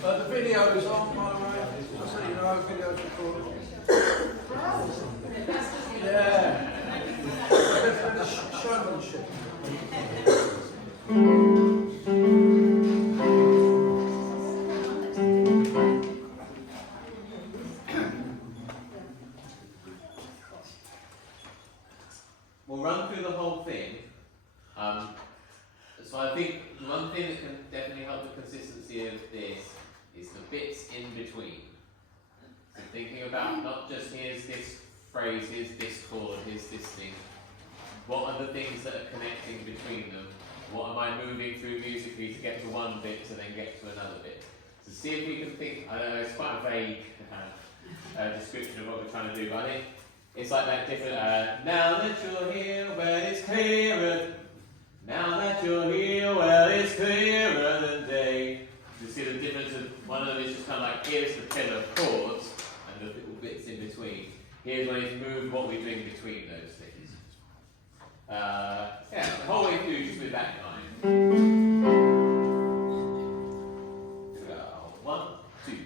The video is on, by the way. Just so you know, the video's recorded. Yeah. Showmanship. We'll run through the whole thing. So I think one thing that can definitely help the consistency of this is the bits in between. So thinking about not just here's this phrase, here's this chord, here's this thing. What are the things that are connecting between them? What am I moving through musically to get to one bit to then get to another bit? So see if we can think, I don't know, it's quite a vague description of what we're trying to do, but I think it's like that different, now that you're here, well it's clearer. Now that you're here, well it's clearer than day. You see the difference of one of them is just kind of like, here's the pillar of chords, and the little bits in between. Here's when it's moved, what we're doing between those things. Yeah, the whole way through, just with that in mind. Here we go. 1, 2.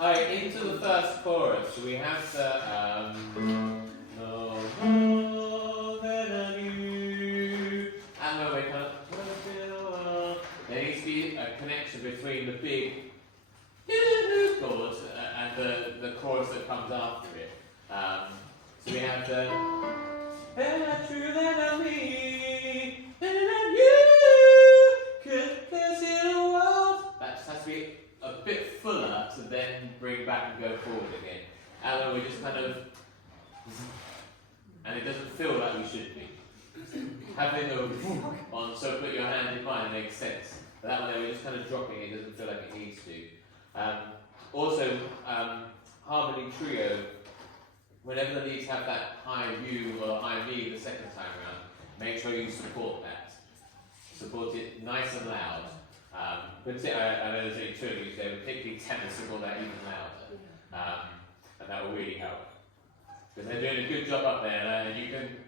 Alright, into the first chorus. So we have the no more than I knew. And when we're kind a connection between the big chords and the chorus that comes after it. So we have the and I'm true that I'm me, and I'm you, 'cause in a world. That just has to be a bit fuller to then bring back and go forward again. And then we just kind of, and it doesn't feel like we should be. Having a on, so put your hand in mine makes sense. But that one there, we're just kind of dropping it, doesn't feel like it needs to. Also, harmony trio, whenever the leads have that high U or high V the second time around, make sure you support that. Support it nice and loud. But I know there's only two of you there, particularly tenor, support that even louder. And that will really help. Because they're doing a good job up there, and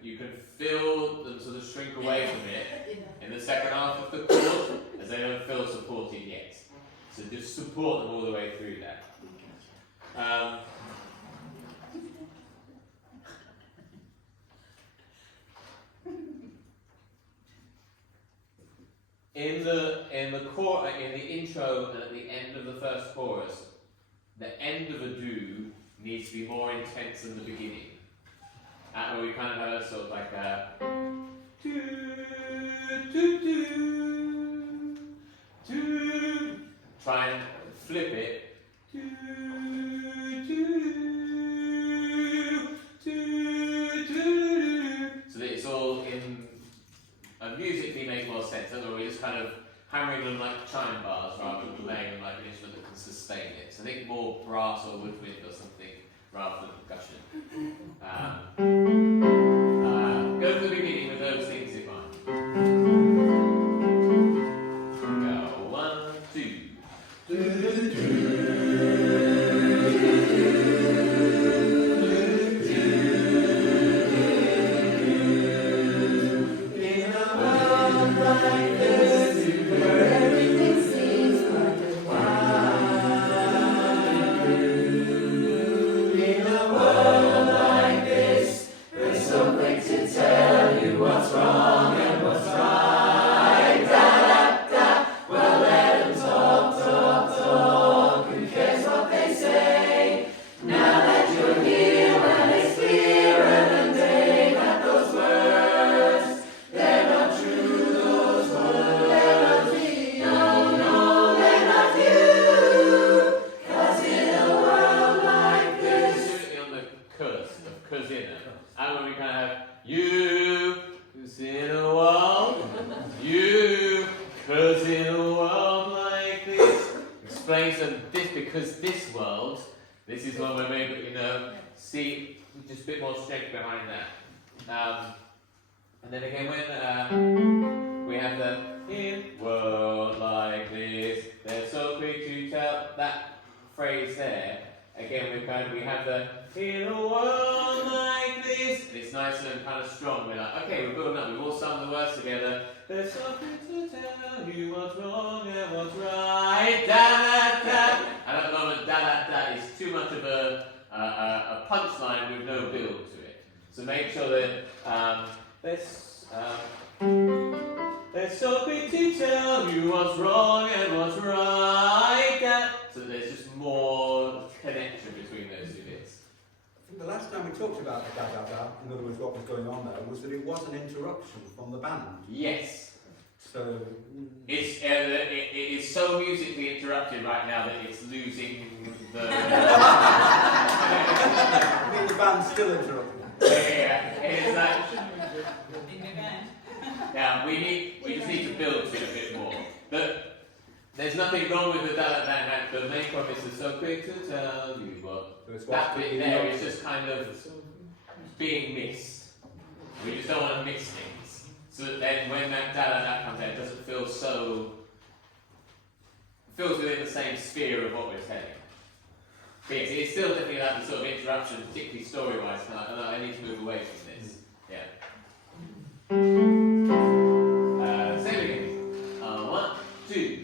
you can feel them sort of shrink away from it in the second half of the chord, as they don't feel supported yet. So just support them all the way through that. In the intro and at the end of the first chorus, the end of a do needs to be more intense than the beginning. Where we kind of have a sort of like a do do do do. Try and flip it. Do do do do. So that it's all in. Musically makes more sense. Otherwise, we're just kind of hammering them like chime bars rather than playing them like an instrument that can sustain it. So I think more brass or woodwind or something rather than percussion. Go to the beginning with those things in mind. Go 1, 2. Because this world, this is one where maybe, see just a bit more strength behind that. And then again, when we have the in world like this, they're so quick to tell, that phrase there, again we have the in a world like this, it's nice and kind of strong. We're like, okay, we're building up, we've all sung the words together. There's something to tell you what's wrong and what's right. Da da da. And at the moment, da da da is too much of a punchline with no build to it. So make sure that there's something to tell you what's wrong and what's right. So there's just more connection between those two bits. I think the last time we talked about the da-da-da, in other words what was going on there, was that it was an interruption from the band. Yes. So it is so musically interrupted right now that it's losing the... I mean the band's still interrupted. Yeah, it's like... Yeah, we just need to build to it a bit more. There's nothing wrong with the da-da-da. The main chorus is so quick to tell you what. That bit there is just kind of being missed. We just don't want to miss things. So that then when that da-da-da comes out, it doesn't feel so... feels within the same sphere of what we're saying. But yes, it's still definitely like the sort of interruption, particularly story-wise. I need to move away from this. Yeah. Same again. 1, 2.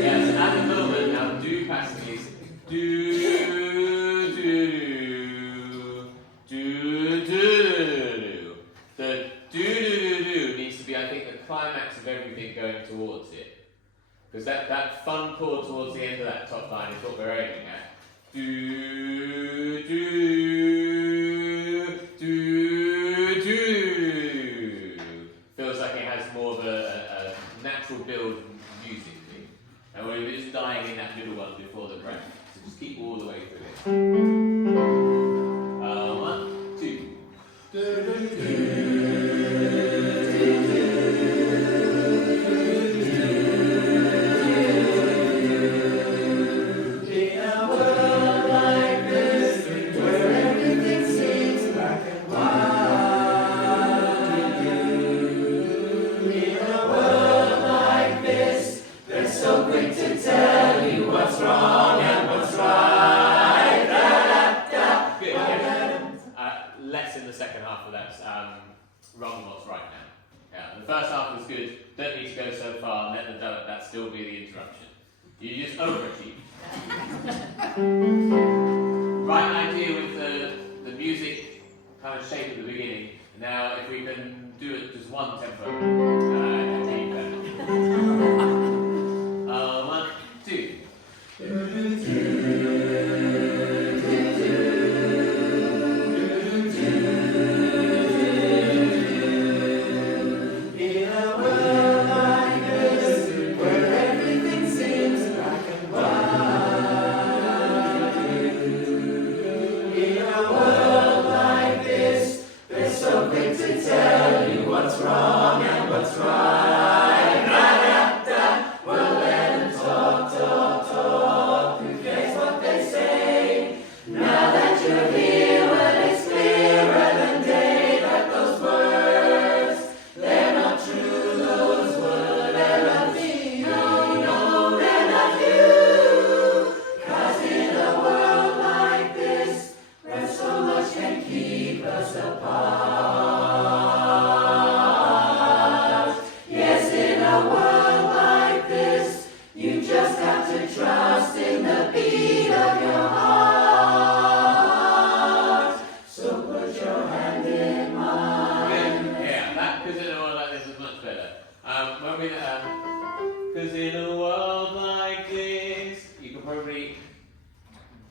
Yes, at the moment, our do passing is do, do, do, do, do, do. The climax of everything going towards it. Because that fun chord towards the end of that top line is what we're aiming at. Do, do, do, do. Feels like it has more of a natural build musically. And we're just dying in that middle one before the breath. So just keep all the way through it. 1, 2. Less in the second half of that, wrong and what's right now. Yeah, the first half was good, don't need to go so far, let that still be the interruption. You just overachieve. Right idea with the music kind of shape at the beginning. Now if we can do it just one tempo, and keep that. 1, 2. Because in a world like this, you can probably,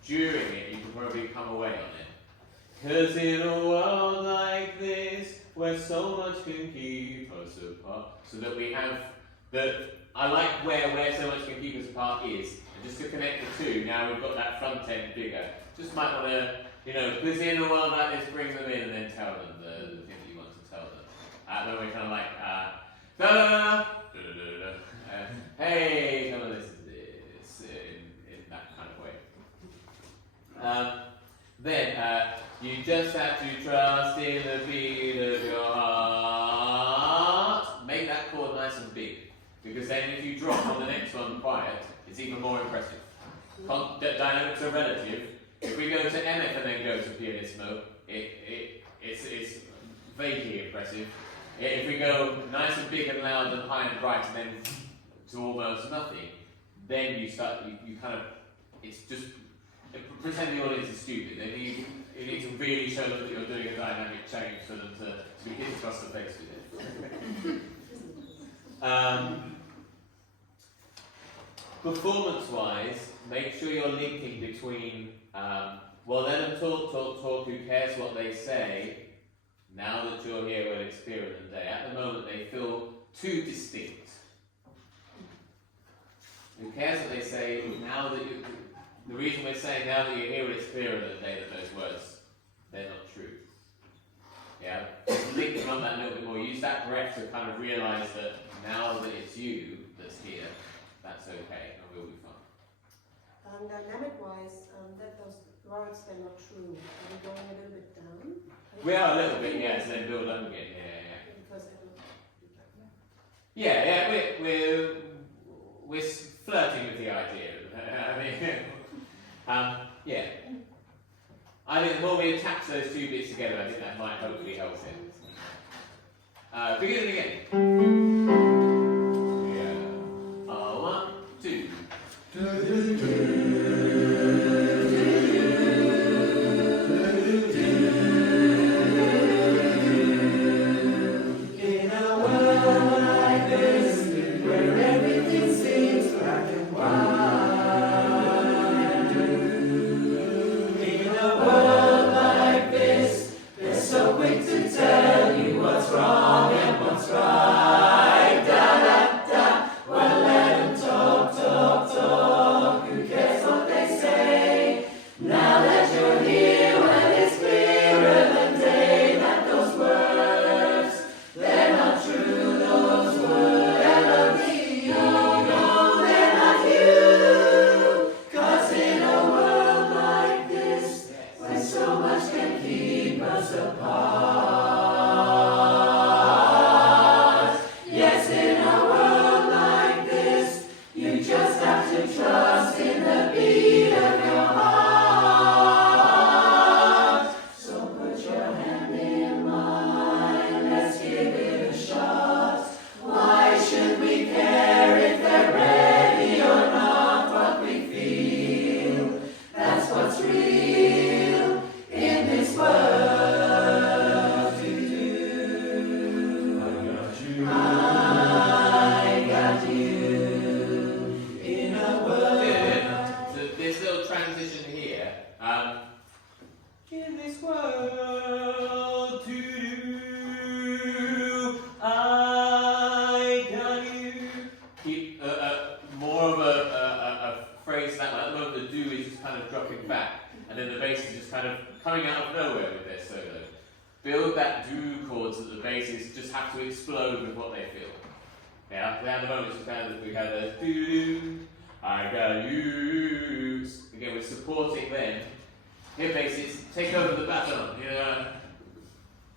during it, you can probably come away on it. Because in a world like this, where so much can keep us apart, so that we have I like where so much can keep us apart is, and just to connect the two, now we've got that front end bigger. Just might want to, because in a world like this, bring them in and then tell them the thing that you want to tell them. Then we're kind of like, hey, come and listen to this, in that kind of way. Then, you just have to trust in the beat of your heart. Make that chord nice and big, because then if you drop on the next one quiet, it's even more impressive. Dynamics are relative. If we go to MF and then go to pianissimo, it's vaguely impressive. If we go nice and big and loud and high and bright and then to almost nothing, then you kind of, it's just, pretend the audience is stupid. You need to really show them that you're doing a dynamic change for them to be hit across the face with it. Performance-wise, make sure you're linking between, well, let them talk, who cares what they say, now that you're here when it's clearer than day. At the moment, they feel too distinct. Who cares what they say, now that the reason we're saying now that you're here when it's clearer than day that those words, they're not true. Yeah? Just link them on that a little bit more. Use that breath to kind of realise that now that it's you that's here, that's okay, and we'll be fine. Dynamic-wise, that those words, they're not true. Are we going a little bit down? We are a little bit, yes, and then build up again, yeah. Because We're flirting with the idea. Yeah. I think the more we attach those two bits together, I think that might hopefully help it. Begin again. Yeah. 1, 2. In a world like this. build that do chords that the basses just have to explode with what they feel. Yeah, we have the moments we have a do, I got you. Again, we're supporting them. Here, basses, take over the baton, you know.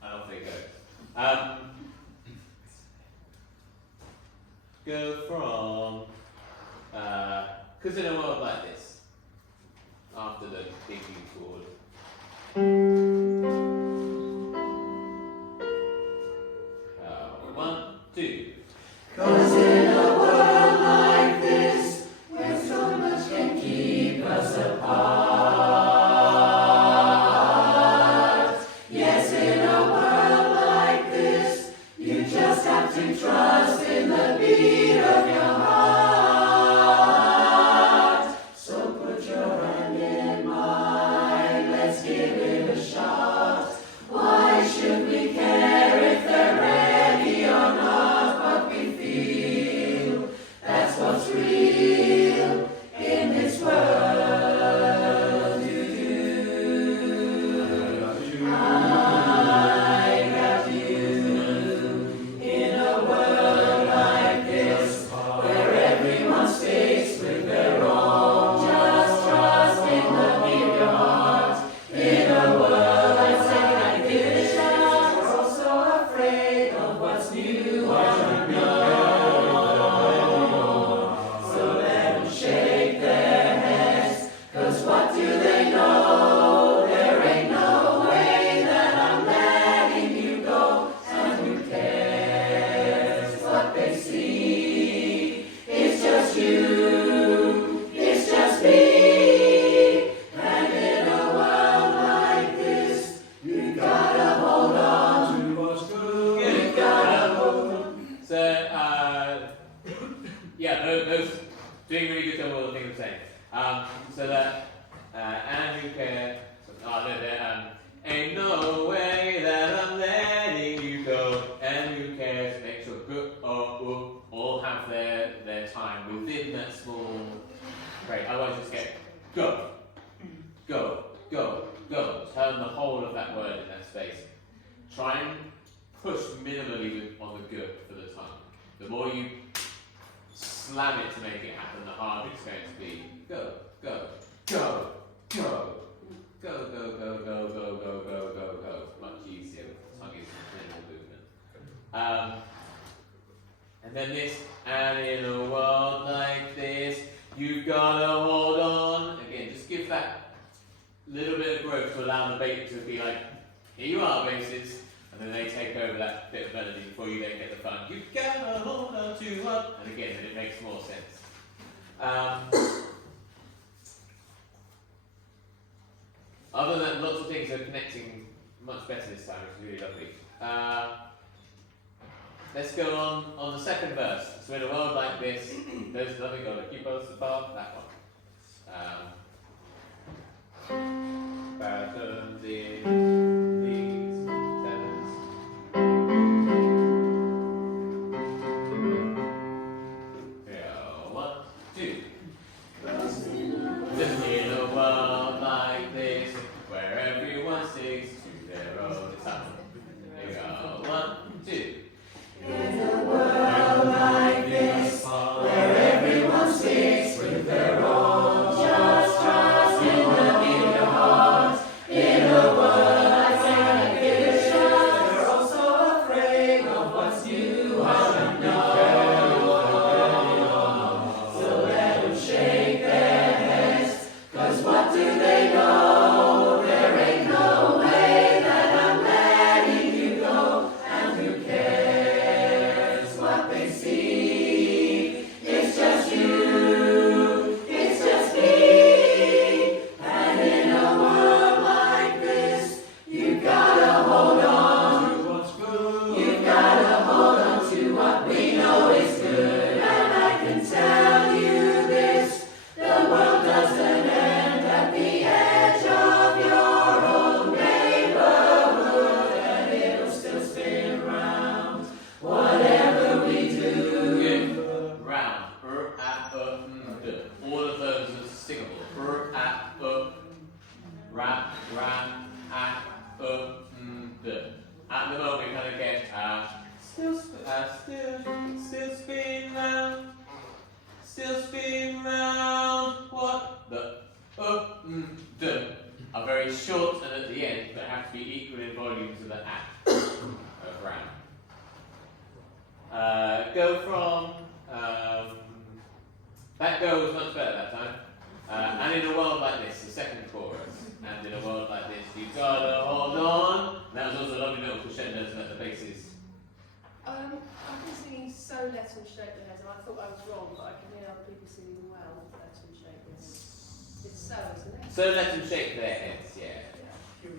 And off they go. Go from, because in a world like this, after the big U chord, 1, 2. 'Cause in a world like this, where so much can keep us apart, yes, in a world like this, you just have to trust in the beat of your heart. So put your hand in mine, let's give it a shot. Why should we care if they're ready or not? What we feel, that's what's real in this world. I got you in a world like this, where everyone sticks with their own. Just trust in the beat of your heart. In a world that's like this, we're all so afraid of what's new and unknown. So let them shake their heads, 'cause what do they know? There ain't no way that I'm letting you go. And who cares what they see? It's just you, it's just me. And in a world like this, you gotta hold on to what's good. You gotta hold on. So, yeah, those doing really good job of all the things I'm saying. So that, and who cares? Ain't no way that I'm letting you go. And who cares? Make sure good all have their time within that small break. Otherwise, just get go, go, go, go. Turn the whole of that word in that space. Try and push minimally on the good for the tongue. The more you slam it to make it happen, the harder it's going to be. Go, go, go, go. Go, go, go, go, go, go, go, go, go. Much easier with the tongue is minimal movement. And then this, and in a world like this, you've gotta hold on. Again, just give that little bit of growth to allow the bait to be like, here you are, basses. And then they take over that bit of melody before you then get the fun. You've gotta hold on to what? And again, then it makes more sense. Other than lots of things are connecting much better this time, which is really lovely. Let's go on the second verse. So in a world like this, there's nothing gonna keep us apart. That one. Patterns in these sevens. Yeah, 1, 2. Just in a world like this, where everyone sticks to their own. It's up. Here we go. 1, 2. In a world like this, where everyone sticks with their own. Just trust in the beat of your heart. In a world still spin round. What the the are very short and at the end, but have to be equal in volume to the act of round. Go from that goes much better that time. And in a world like this, the second chorus, and in a world like this, you've gotta hold on. And that was also a lovely little crescendo so that the basses. I've been singing So Let 'Em Shake Their Heads, and I thought I was wrong, but I can hear other people singing well, Let 'Em Shake Their Heads. It's so, isn't it? So let them shake their heads, yeah. Yeah.